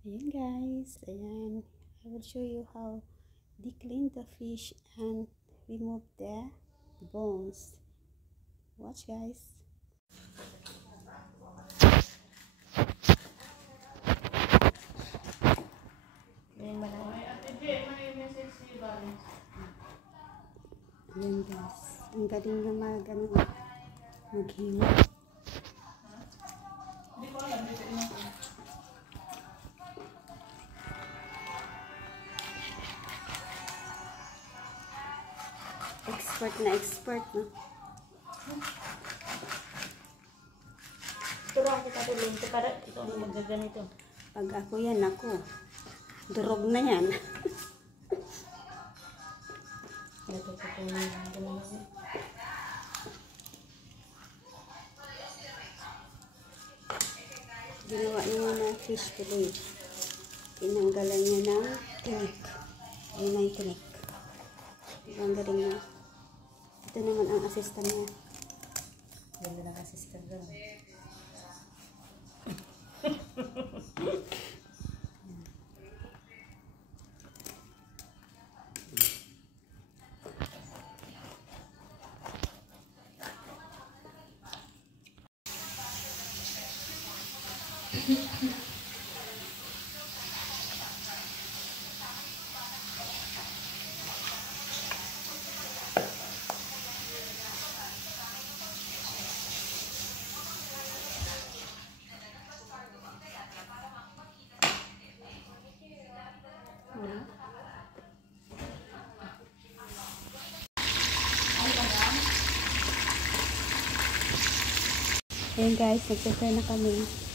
Ayan guys, ayan. I will show you how they clean the fish and remove the bones. Watch guys. Ayan guys, ang galing na maghinga. Expert no. Turuan kita dulu untuk para kita magaganito. Pag ako yan, ako durog na yan. Ginawa niya na fish fillet. Tinanggalan niya ng tinik. Ayun na yung tinik. Ang galing niya. Ito naman ang assistant niya. Ganda ng assistant doon. Ayan guys, nag-prepare na kami.